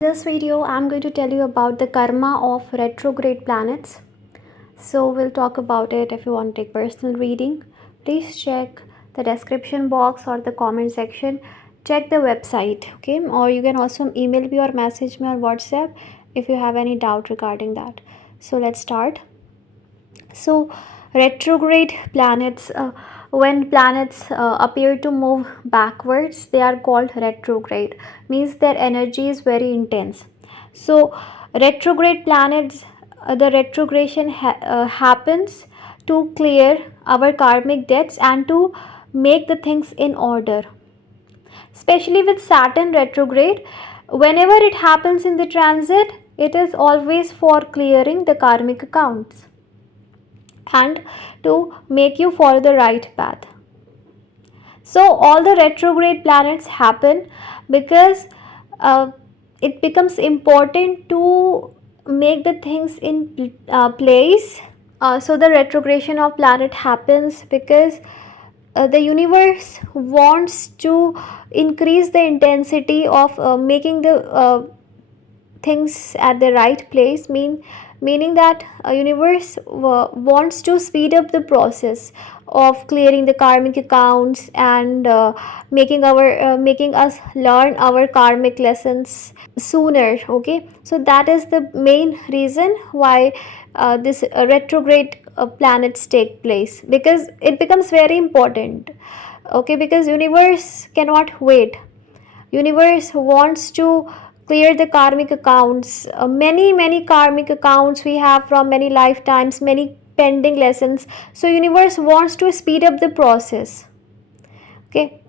In this video, I'm going to tell you about the karma of retrograde planets. So, we'll talk about it. If you want to take personal reading, please check the description box or the comment section. Check the website, okay? Or you can also email me or message me on WhatsApp if you have any doubt regarding that. So, let's start. So, retrograde planets, when planets appear to move backwards, they are called retrograde, means their energy is very intense. So, retrograde planets, the retrogression happens to clear our karmic debts and to make the things in order. Especially with Saturn retrograde, whenever it happens in the transit, it is always for clearing the karmic accounts and to make you follow the right path. So all the retrograde planets happen because it becomes important to make the things in place. So the retrogression of planet happens because the universe wants to increase the intensity of making the things at the right place, meaning that a universe wants to speed up the process of clearing the karmic accounts and making us learn our karmic lessons sooner. Okay, so that is the main reason why this retrograde planets take place, because it becomes very important. Okay, because universe cannot wait. Universe wants to clear the karmic accounts, many karmic accounts we have from many lifetimes, many pending lessons. So universe wants to speed up the process, okay,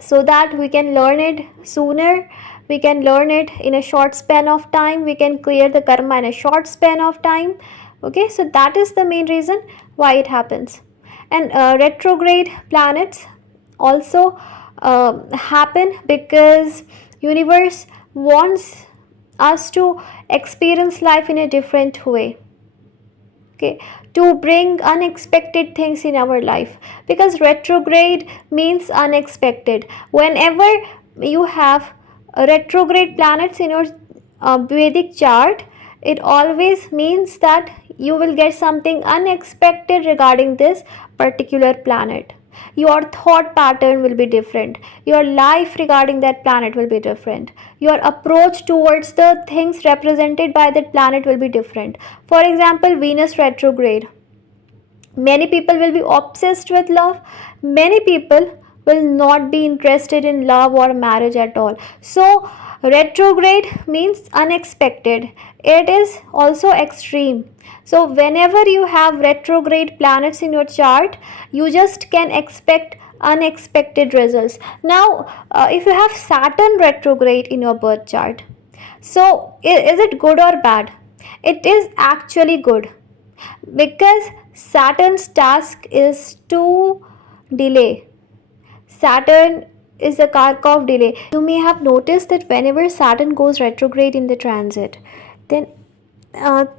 so that we can learn it sooner, we can learn it in a short span of time, we can clear the karma in a short span of time. Okay, so that is the main reason why it happens. And retrograde planets also happen because universe wants us to experience life in a different way, okay, to bring unexpected things in our life, because retrograde means unexpected. Whenever you have retrograde planets in your Vedic chart, it always means that you will get something unexpected regarding this particular planet. Your thought pattern will be different, your life regarding that planet will be different, your approach towards the things represented by that planet will be different. For example, Venus retrograde, many people will be obsessed with love, many people will not be interested in love or marriage at all. So retrograde means unexpected, it is also extreme. So whenever you have retrograde planets in your chart, you just can expect unexpected results. Now if you have Saturn retrograde in your birth chart, so is it good or bad? It is actually good, because Saturn's task is to delay. Saturn is the kark of delay. You may have noticed that whenever Saturn goes retrograde in the transit, then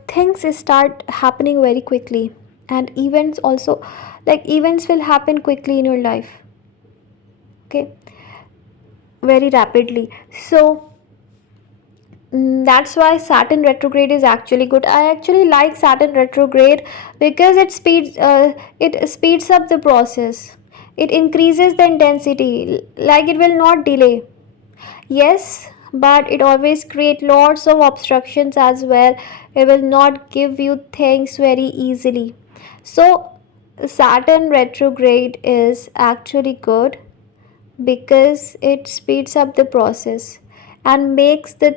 things start happening very quickly, and events also, like events will happen quickly in your life, okay, very rapidly. So that's why Saturn retrograde is actually good. I actually like Saturn retrograde because it speeds up the process, it increases the intensity, like it will not delay. Yes, but it always create lots of obstructions as well, it will not give you things very easily. So Saturn retrograde is actually good because it speeds up the process and makes the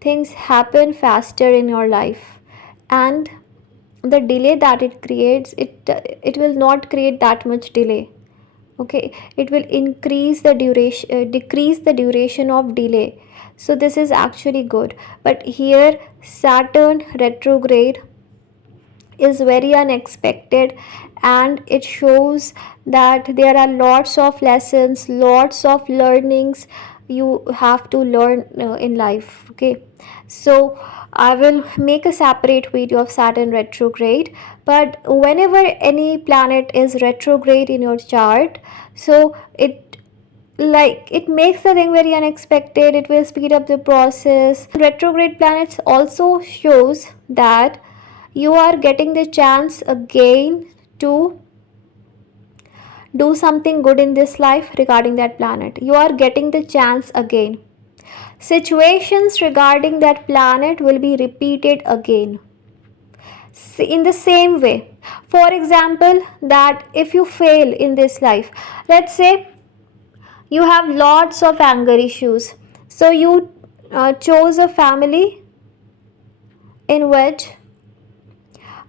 things happen faster in your life. And the delay that it creates, it will not create that much delay, okay, it will increase the duration, decrease the duration of delay. So this is actually good. But here Saturn retrograde is very unexpected, and it shows that there are lots of lessons, lots of learnings you have to learn in life, okay. So I will make a separate video of Saturn retrograde, but whenever any planet is retrograde in your chart, so like it makes the thing very unexpected. It will speed up the process. Retrograde planets also shows that you are getting the chance again to do something good in this life. Regarding that planet, you are getting the chance again. Situations regarding that planet will be repeated again in the same way. For example, that if you fail in this life, let's say you have lots of anger issues, so you chose a family in which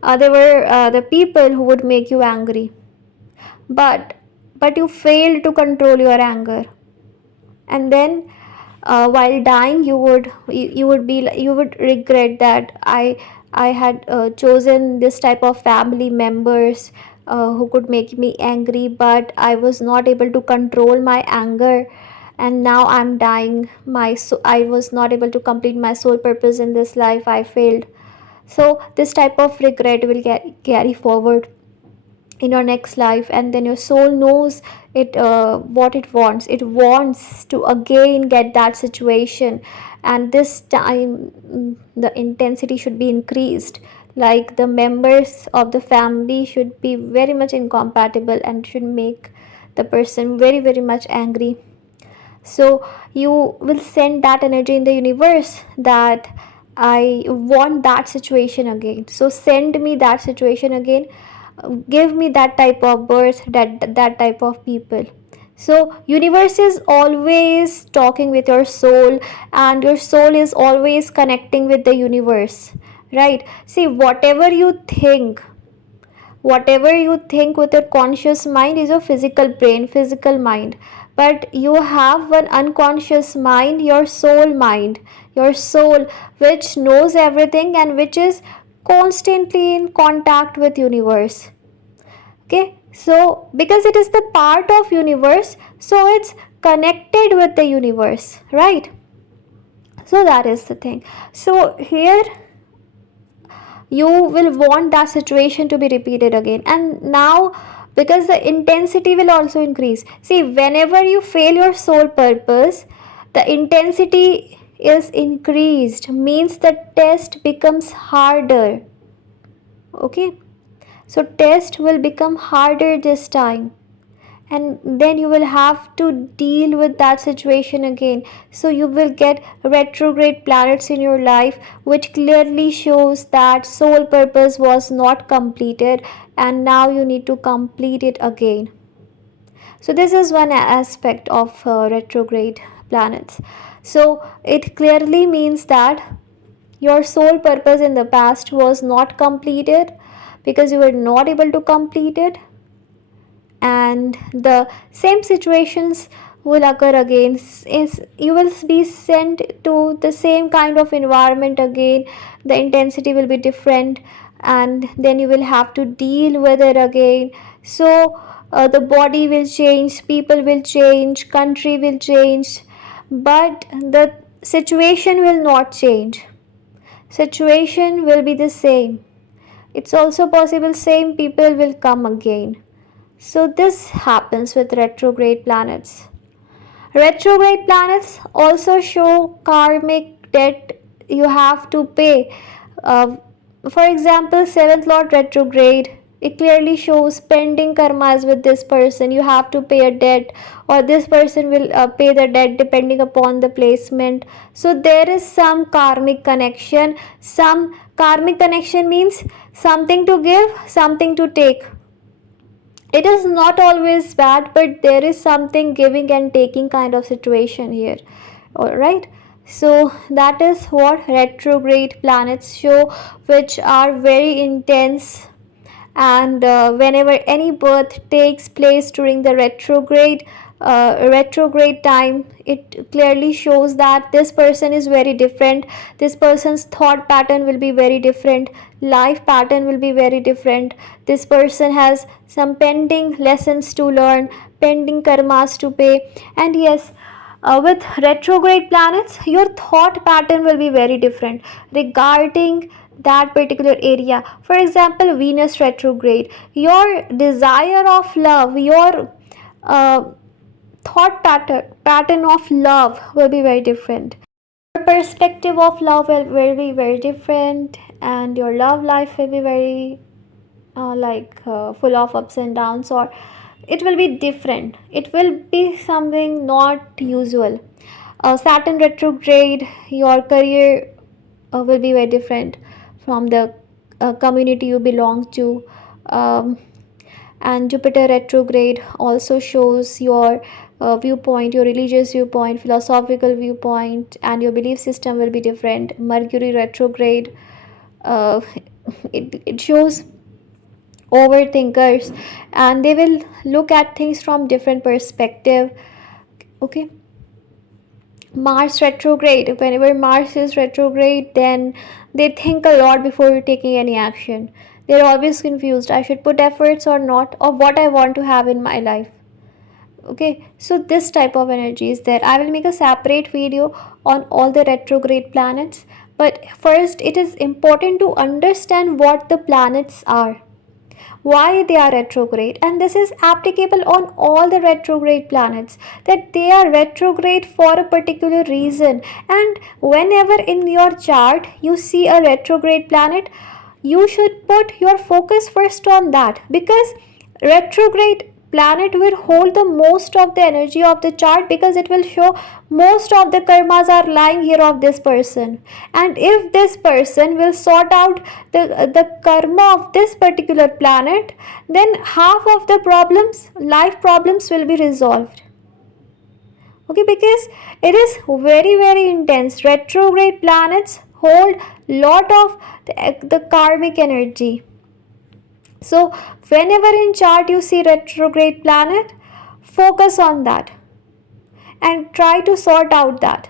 there were the people who would make you angry, but you failed to control your anger, and then while dying you would regret that I had chosen this type of family members who could make me angry, but I was not able to control my anger, and now I'm dying. I was not able to complete my soul purpose in this life. I failed. So this type of regret will carry forward in your next life, and then your soul knows it what it wants to again get that situation, and this time the intensity should be increased. Like the members of the family should be very much incompatible and should make the person very very much angry. So you will send that energy in the universe that I want that situation again, so send me that situation again. Give me that type of birth, that type of people. So universe is always talking with your soul, and your soul is always connecting with the universe, right? See, whatever you think with your conscious mind is your physical brain, physical mind, but you have one unconscious mind, your soul mind, your soul, which knows everything and which is constantly in contact with universe. Okay, so because it is the part of universe, so it's connected with the universe, right? So that is the thing. So here you will want that situation to be repeated again, and now because the intensity will also increase. See, whenever you fail your soul purpose, the intensity is increased, means the test becomes harder. Okay, so test will become harder this time, and then you will have to deal with that situation again. So you will get retrograde planets in your life, which clearly shows that soul purpose was not completed, and now you need to complete it again. So this is one aspect of retrograde planets. So it clearly means that your soul purpose in the past was not completed because you were not able to complete it, and the same situations will occur again. Is you will be sent to the same kind of environment again. The intensity will be different, and then you will have to deal with it again. So the body will change, people will change, country will change, but the situation will not change. Situation will be the same. It's also possible same people will come again. So this happens with retrograde planets. Retrograde planets also show karmic debt you have to pay. For example, 7th Lord retrograde, it clearly shows pending karmas with this person. You have to pay a debt, or this person will pay the debt depending upon the placement. So there is some karmic connection. Some karmic connection means something to give, something to take. It is not always bad, but there is something giving and taking kind of situation here. All right, so that is what retrograde planets show, which are very intense. And whenever any birth takes place during the retrograde time, it clearly shows that this person is very different. This person's thought pattern will be very different, life pattern will be very different. This person has some pending lessons to learn, pending karmas to pay. And yes, with retrograde planets, your thought pattern will be very different regarding that particular area. For example, Venus retrograde, your desire of love, your thought pattern of love will be very different. Your perspective of love will be very different, and your love life will be very full of ups and downs, or it will be different. It will be something not usual. Saturn retrograde, your career will be very different from the community you belong to. And Jupiter retrograde also shows your viewpoint, your religious viewpoint, philosophical viewpoint, and your belief system will be different. Mercury retrograde, uh, it shows overthinkers, and they will look at things from different perspective. Okay. Mars retrograde, whenever Mars is retrograde, then they think a lot before taking any action. They're always confused, I should put efforts or not, or what I want to have in my life. Okay, so this type of energy is there. I will make a separate video on all the retrograde planets, but first it is important to understand what the planets are, why they are retrograde, and this is applicable on all the retrograde planets, that they are retrograde for a particular reason. And whenever in your chart you see a retrograde planet, you should put your focus first on that, because retrograde planet will hold the most of the energy of the chart, because it will show most of the karmas are lying here of this person. And if this person will sort out the karma of this particular planet, then half of the problems, life problems, will be resolved. Okay, because it is very intense. Retrograde planets hold lot of the karmic energy. So whenever in chart you see retrograde planet, focus on that and try to sort out that.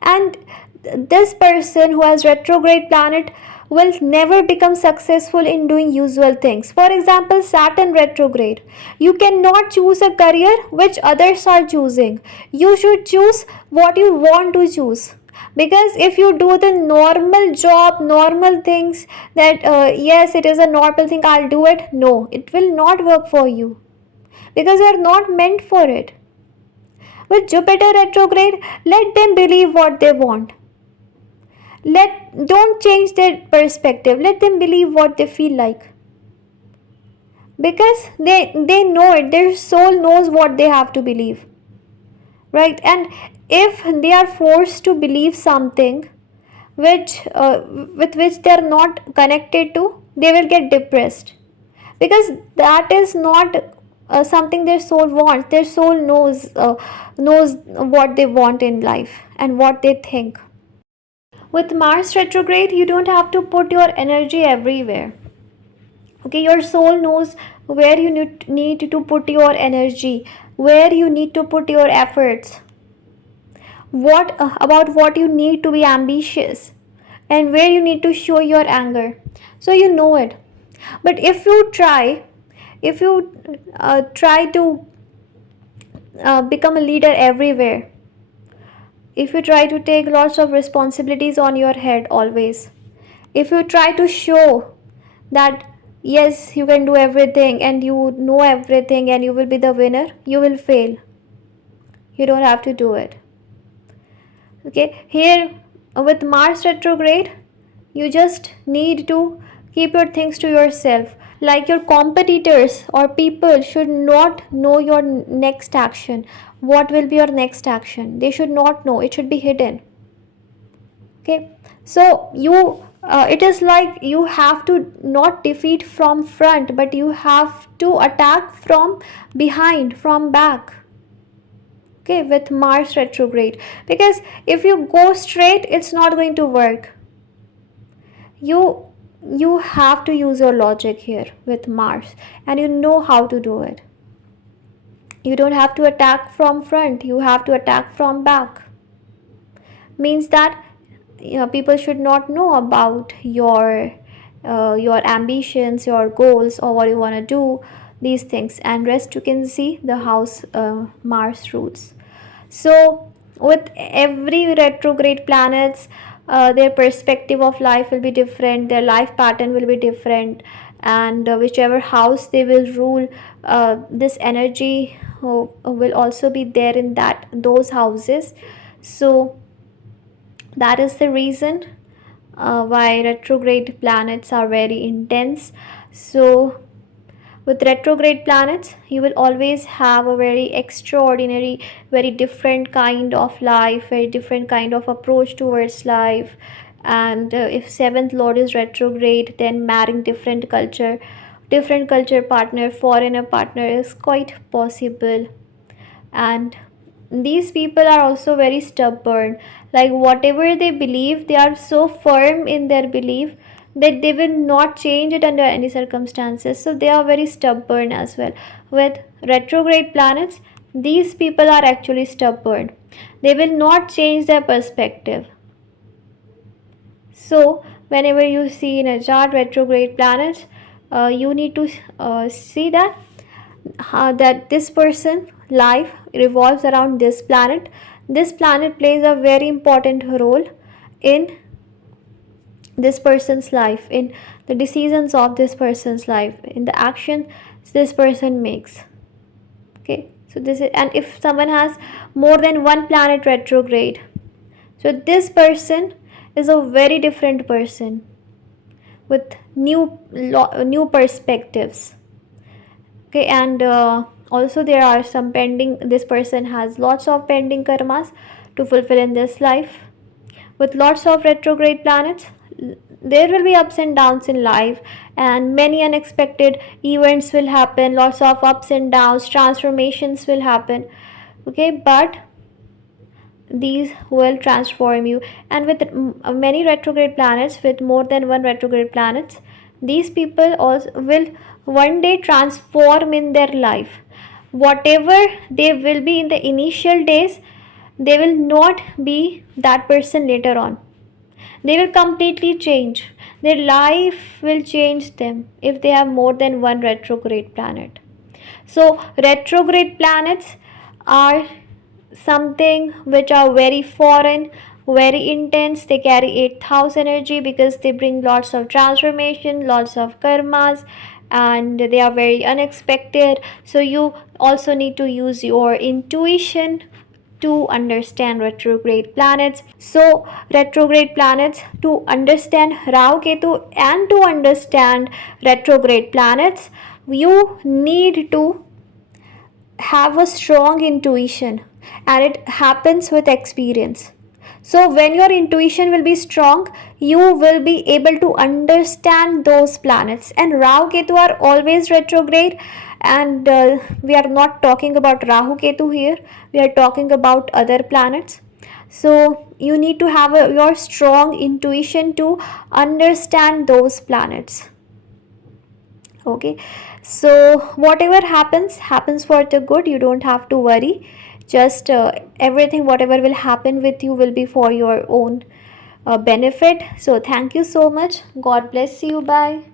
And this person who has retrograde planet will never become successful in doing usual things. For example, Saturn retrograde, you cannot choose a career which others are choosing. You should choose what you want to choose, because if you do the normal job, normal things, that yes, it is a normal thing, I'll do it, no, it will not work for you, because you are not meant for it. With Jupiter retrograde, let them believe what they want. Don't change their perspective, let them believe what they feel like, because they know it, their soul knows what they have to believe, right? And if they are forced to believe something which with which they are not connected to, they will get depressed, because that is not something their soul wants. Their soul knows what they want in life and what they think. With Mars retrograde, you don't have to put your energy everywhere. Okay, your soul knows where you need to put your energy, where you need to put your efforts, what about what you need to be ambitious, and where you need to show your anger. So you know it. But if you try to become a leader everywhere, if you try to take lots of responsibilities on your head always, if you try to show that yes, you can do everything and you know everything and you will be the winner, you will fail. You don't have to do it. Okay, here with Mars retrograde, you just need to keep your things to yourself. Like your competitors or people should not know your next action. What will be your next action? They should not know. It should be hidden. Okay, so it is like you have to not defeat from front, but you have to attack from behind, from back. Okay, with Mars retrograde, because if you go straight, it's not going to work. You have to use your logic here with Mars, and you know how to do it. You don't have to attack from front, you have to attack from back. Means that people should not know about your ambitions, your goals, or what you want to do, these things. And rest you can see the house Mars rules. So with every retrograde planets, their perspective of life will be different, their life pattern will be different, and whichever house they will rule, this energy will also be there in those houses. So that is the reason why retrograde planets are very intense. So with retrograde planets, you will always have a very extraordinary, very different kind of life, very different kind of approach towards life. And if seventh lord is retrograde, then marrying different culture partner, foreigner partner is quite possible. And these people are also very stubborn. Like whatever they believe, they are so firm in their belief that they will not change it under any circumstances. So they are very stubborn as well. With retrograde planets, these people are actually stubborn. They will not change their perspective. So whenever you see in a chart retrograde planets, you need to see that this person life revolves around this planet. This planet plays a very important role in this person's life, in the decisions of this person's life, in the action this person makes. Okay, so this is, and if someone has more than one planet retrograde, so this person is a very different person with new perspectives. Okay, and also there are some pending, this person has lots of pending karmas to fulfill in this life. With lots of retrograde planets, there will be ups and downs in life, and many unexpected events will happen, lots of ups and downs, transformations will happen. Okay, but these will transform you. And with many retrograde planets, with more than one retrograde planets, these people also will one day transform in their life. Whatever they will be in the initial days, they will not be that person later on. They will completely change. Their life will change them if they have more than one retrograde planet. So retrograde planets are something which are very foreign, very intense. They carry 8th house energy because they bring lots of transformation, lots of karmas, and they are very unexpected. So you also need to use your intuition to understand retrograde planets. So retrograde planets, to understand Rahu Ketu and to understand retrograde planets, you need to have a strong intuition, and it happens with experience. So when your intuition will be strong, you will be able to understand those planets. And Rahu Ketu are always retrograde, and we are not talking about Rahu Ketu here, we are talking about other planets. So you need to have your strong intuition to understand those planets. Okay, so whatever happens for the good. You don't have to worry. Just everything whatever will happen with you will be for your own benefit. So thank you so much. God bless you. Bye.